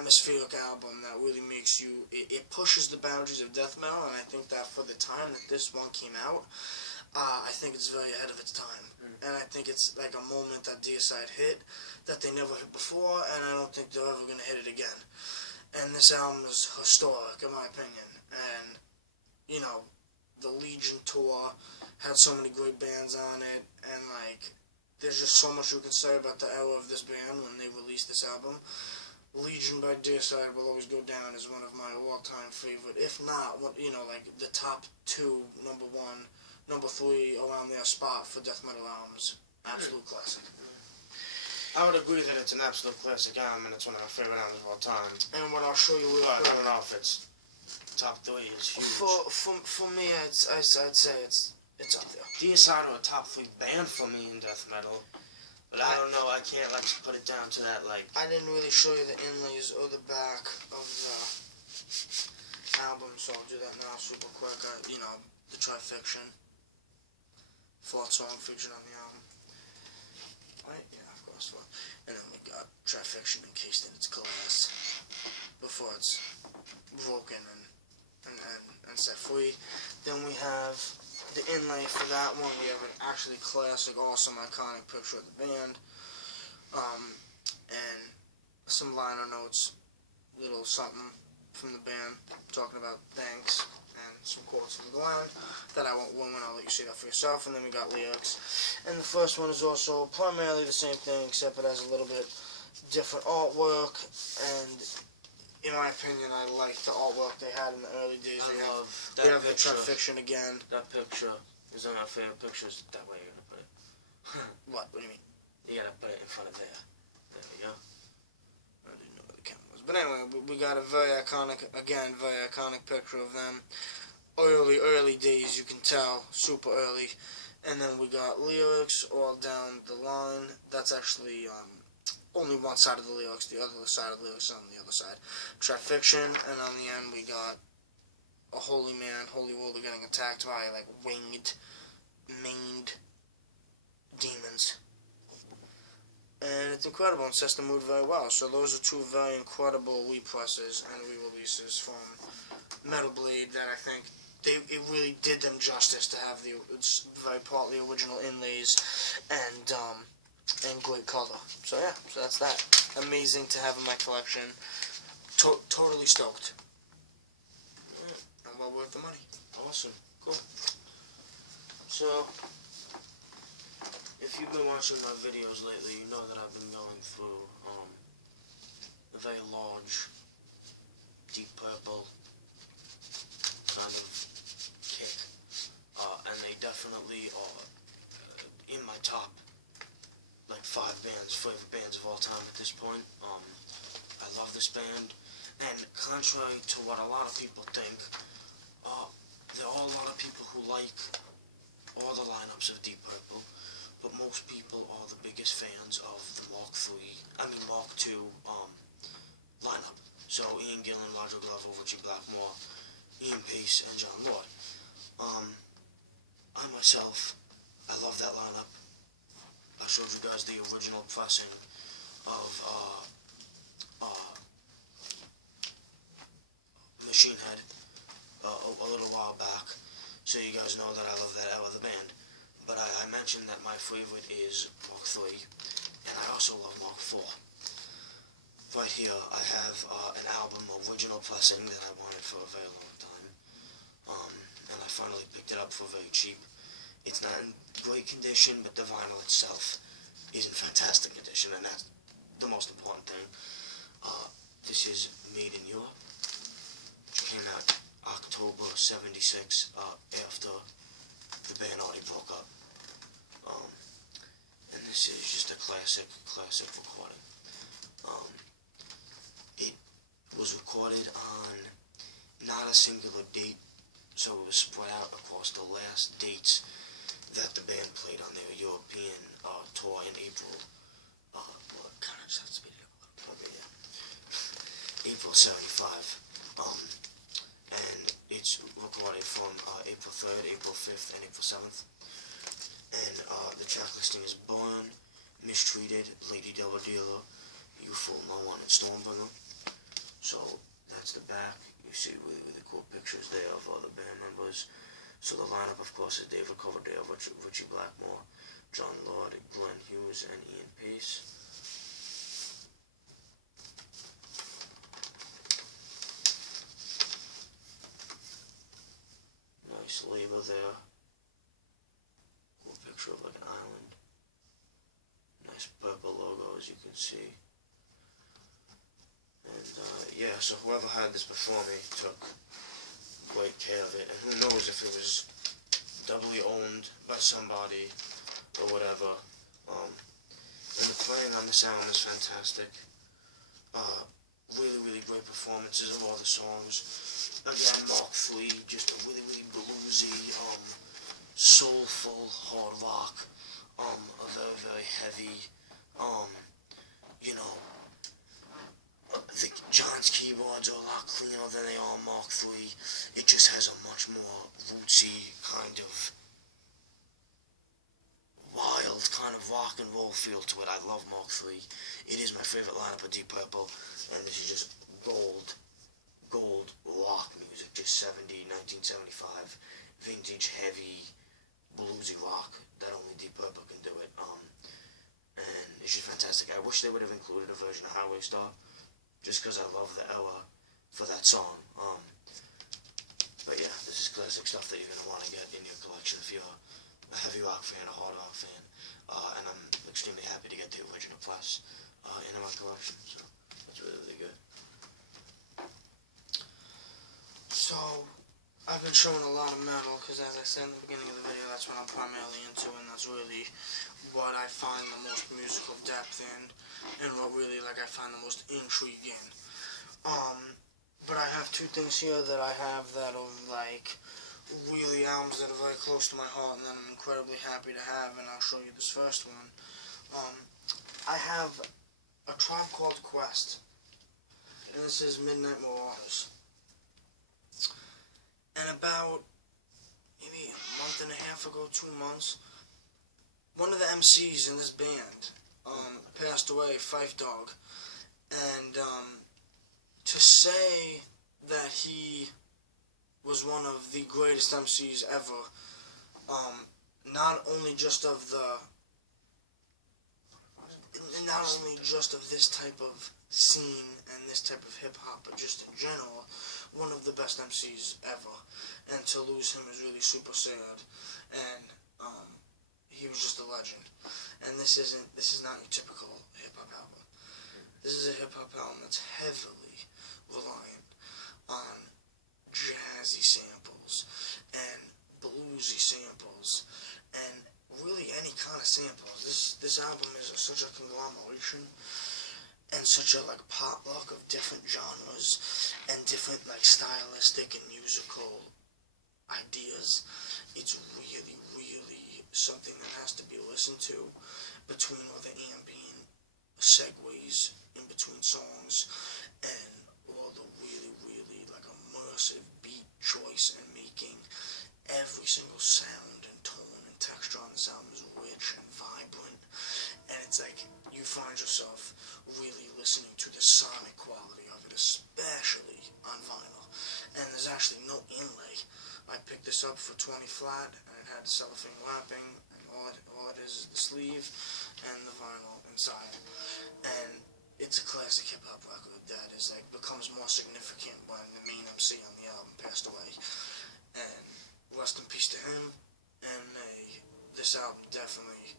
atmospheric album that really makes you, it pushes the boundaries of death metal, and I think that for the time that this one came out, I think it's very ahead of its time. And I think it's like a moment that Deicide hit that they never hit before, and I don't think they're ever going to hit it again. And this album is historic, in my opinion. And, you know, the Legion tour had so many great bands on it, and, like, there's just so much you can say about the era of this band when they released this album. Legion by Deicide will always go down as one of my all-time favorite, if not, you know, like, the top two, number one, number three around their spot for death metal albums. Absolute classic. I would agree that it's an absolute classic album, and it's one of my favorite albums of all time. And what I'll show you real But quick. I don't know if it's top three. It's huge. For me, I'd say it's up there. Deicide are a top three band for me in death metal, but I don't know. I can't like put it down to that like. I didn't really show you the inlays or the back of the album, so I'll do that now super quick. You know, the Trifiction. Fourth song featured on the album. Right? Yeah, of course. And then we got Trifiction encased in its glass before it's broken and set free. Then we have the inlay for that one. We have an actually classic, awesome, iconic picture of the band. And some liner notes, little something from the band talking about thanks. And some quotes from Glenn that I won't win. I'll let you see that for yourself. And then we got lyrics. And the first one is also primarily the same thing, except it has a little bit different artwork. And in my opinion, I like the artwork they had in the early days. I love that we have picture. the Trifiction again. That picture is one of my favorite pictures. That way you're gonna put it. What? What do you mean? You gotta put it in front of there. There we go. I didn't know where the camera was. But anyway, we got a very iconic picture of them. Early days, you can tell, super early. And then we got lyrics all down the line. That's actually only one side of the lyrics. The other side of the lyrics is on the other side. Trifiction, and on the end we got a holy man, holy ruler getting attacked by like winged, maned demons. And it's incredible and sets the mood very well. So those are two very incredible represses and re-releases from Metal Blade that I think it really did them justice to have the very partly original inlays and great color. So yeah, so that's that. Amazing to have in my collection. Totally stoked. And well worth the money. Awesome. Cool. So, if you've been watching my videos lately, you know that I've been going through a very large, deep purple kind of kick. And they definitely are in my top, like, favorite bands of all time at this point. I love this band. And contrary to what a lot of people think, there are a lot of people who like all the lineups of Deep Purple, but most people are the biggest fans of the Mark II lineup. So Ian Gillan, Roger Glover, Richie Blackmore, Ian Pace, and John Lord. I myself, I love that lineup. I showed you guys the original pressing of Machine Head a little while back, so you guys know that I love that out of the band. But I mentioned that my favorite is Mark III, and I also love Mark IV. Right here, I have an album, original pressing, that I wanted for a very long time, and I finally picked it up for very cheap. It's not in great condition, but the vinyl itself is in fantastic condition, and that's the most important thing. This is Made in Europe, which came out October '76, after the band already broke up. And this is just a classic recording. It was recorded on not a singular date, so it was spread out across the last dates that the band played on their European tour in April. Well, kind of just have to speed it up a little bit. Yeah. April '75. And it's recorded from April 3rd, April 5th, and April 7th. And the track listing is Born, Mistreated, Lady Double Dealer, You Fool No One, and Stormbringer. So that's the back. You see really, really cool pictures there of other band members. So the lineup, of course, is David Coverdale, Richie Blackmore, John Lord, Glenn Hughes, and Ian Pace. Nice label there. Cool picture of like an island. Nice purple logo, as you can see. And yeah, so whoever had this before me took great care of it, and who knows if it was doubly owned by somebody or whatever. And the playing on this album is fantastic. Really, really great performances of all the songs. Again, Mark III, just a really, really bluesy, soulful hard rock. A very, very heavy, you know, I think John's keyboards are a lot cleaner than they are Mark III. It just has a much more rootsy kind of wild kind of rock and roll feel to it. I love Mark III. It is my favorite lineup of Deep Purple, and this is just gold rock music, just 1975, vintage, heavy, bluesy rock that only Deep Purple can do it. And it's just fantastic. I wish they would have included a version of Highway Star, just because I love the era for that song. But yeah, this is classic stuff that you're going to want to get in your collection if you're a heavy rock fan, a hard rock fan. And I'm extremely happy to get the original plus into my collection, so that's really, really good. So, I've been showing a lot of metal, because as I said in the beginning of the video, that's what I'm primarily into, and that's really what I find the most musical depth in, and what really, like, I find the most intrigue in. But I have two things here that I have that are, like, really albums that are very close to my heart, and that I'm incredibly happy to have, and I'll show you this first one. I have A Tribe Called Quest, and this is Midnight Marauders. And about maybe a month and a half ago, 2 months, one of the MCs in this band passed away, Fife Dog. And to say that he was one of the greatest MCs ever, not only just of this type of scene and this type of hip-hop, but just in general, one of the best MCs ever. And to lose him is really super sad. And he was just a legend. And this is not your typical hip-hop album. This is a hip-hop album that's heavily reliant on jazzy samples and bluesy samples and really any kind of samples. This album is such a conglomeration and such a like potluck of different genres and different like stylistic and musical ideas. It's really, really something that has to be listened to between all the ambient segues in between songs and all the really, really like immersive beat choice and making every single sound and tone and texture on this album is rich and vibrant, and it's like you find yourself really listening to the sonic quality of it, especially on vinyl. And there's actually no inlay. I picked this up for 20 flat, and it had cellophane wrapping, and all it is the sleeve and the vinyl inside. And it's a classic hip-hop record that is like becomes more significant when the main MC on the album passed away. And rest in peace to him, and may this album definitely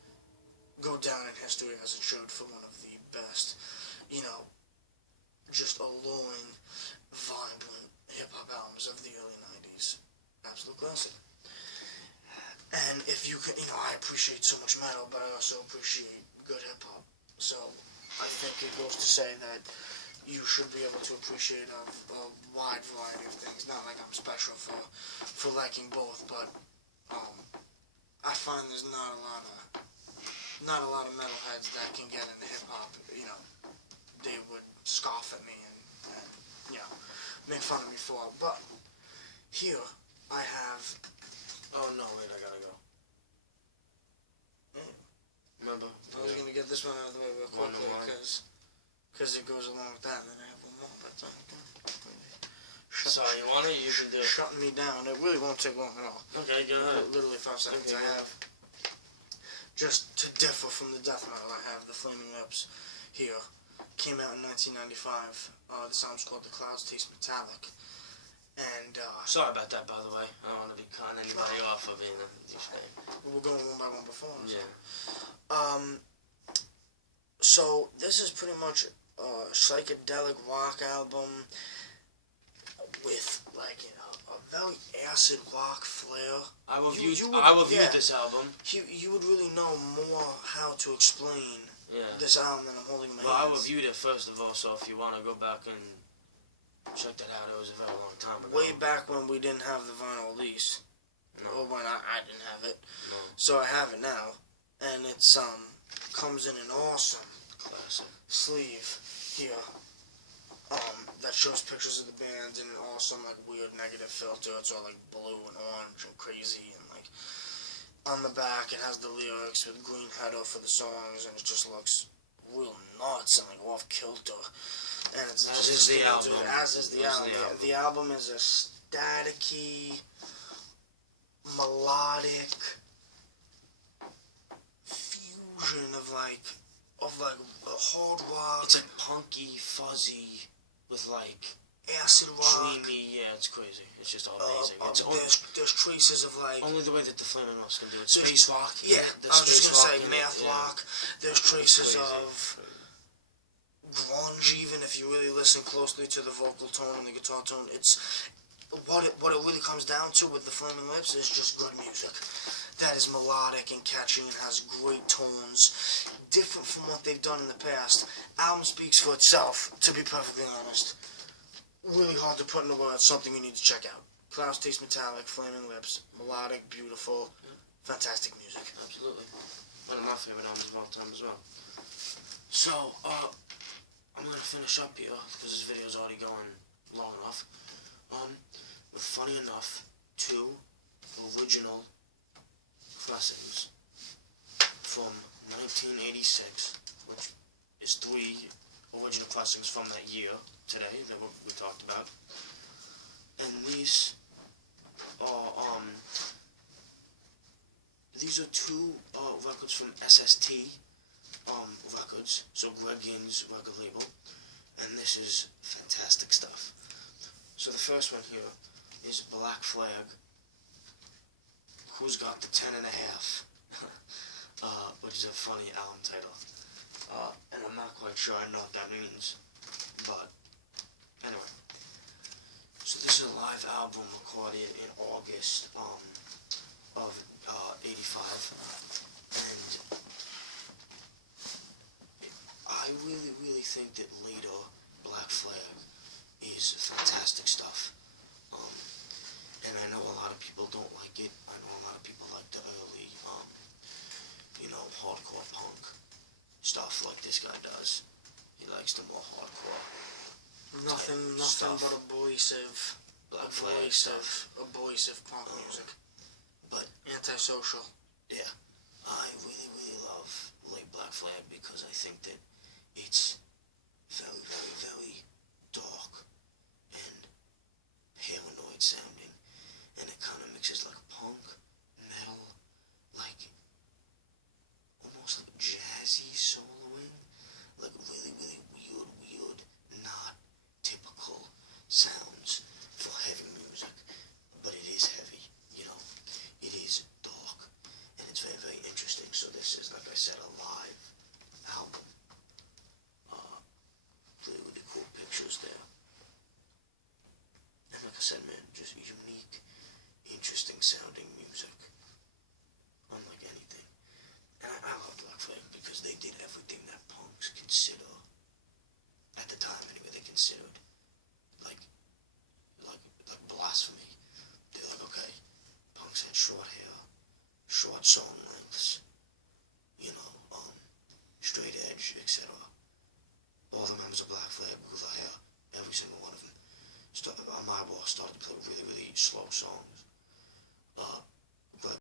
go down in history as it should for one of the best, you know, just alluring, vibrant hip-hop albums of the early 90s. Absolute classic. And if you can, you know, I appreciate so much metal, but I also appreciate good hip-hop. So I think it goes to say that you should be able to appreciate a wide variety of things. Not like I'm special for liking both, but I find there's not a lot of metalheads that can get into hip-hop. You know, they would scoff at me and you know, make fun of me for it. But here I have. Oh no, wait, I gotta go. Remember? I was gonna get this one out of the way real quickly because it goes along with that, and then I have one more. But Sorry, you want it? You can do it. Shutting me down. It really won't take long at all. Okay, go ahead. Literally 5 seconds. Okay, I go have, just to differ from the death metal, I have the Flaming Lips here. Came out in 1995. The song's called The Clouds Taste Metallic. And, sorry about that, by the way. I don't want to be cutting anybody off of being a douchebag. we're going one by one before. Yeah. So this is pretty much a psychedelic rock album with like a very acid rock flair. I reviewed yeah, this album. You would really know more how to explain this album than I'm holding in my Well, I hands. reviewed it first of all, so if you want to go back and check that out, it was a very long time ago. Way back when we didn't have the vinyl release. No. Or when I didn't have it. No. So I have it now. And it's comes in an awesome Classic. sleeve here. That shows pictures of the band in an awesome, like, weird negative filter. It's all, like, blue and orange and crazy. And, like, on the back, it has the lyrics with green header for the songs. And it just looks real nuts and, like, off-kilter. And it's As is the album. As is the album. The album is a staticky, melodic fusion of, like, a hard rock. It's like punky, fuzzy, with like acid rock. dreamy. Yeah, it's crazy. It's just all amazing. It's there's traces of like only the way that the Flaming Lips can do it. Space rock. Yeah, the I was just gonna say in math it, rock. There's traces Crazy. of grunge, even if you really listen closely to the vocal tone and the guitar tone. It's what it really comes down to with the Flaming Lips is just good music. That is melodic and catchy and has great tones, different from what they've done in the past. Album speaks for itself, to be perfectly honest. Really hard to put into words, something you need to check out. Clouds Taste Metallic, Flaming Lips, melodic, beautiful, fantastic music. Absolutely. One of my favorite albums of all time as well. So, I'm gonna finish up here, because this video's already going long enough. With funny enough, 2 original pressings from 1986, which is 3 original pressings from that year today that we talked about. And these are 2 records from SST Records, so Greg Ginn's record label, and this is fantastic stuff. So the first one here is Black Flag, Who's Got the 10.5, which is a funny album title, and I'm not quite sure I know what that means, but anyway. So this is a live album recorded in August of 85, and I really think that later Black Flag is fantastic stuff. And I know a lot of people don't like it. I know a lot of people like the early, hardcore punk stuff like this guy does. He likes the more hardcore. Nothing but abrasive, abrasive punk music. But antisocial. Yeah, I really love late Black Flag because I think that it's very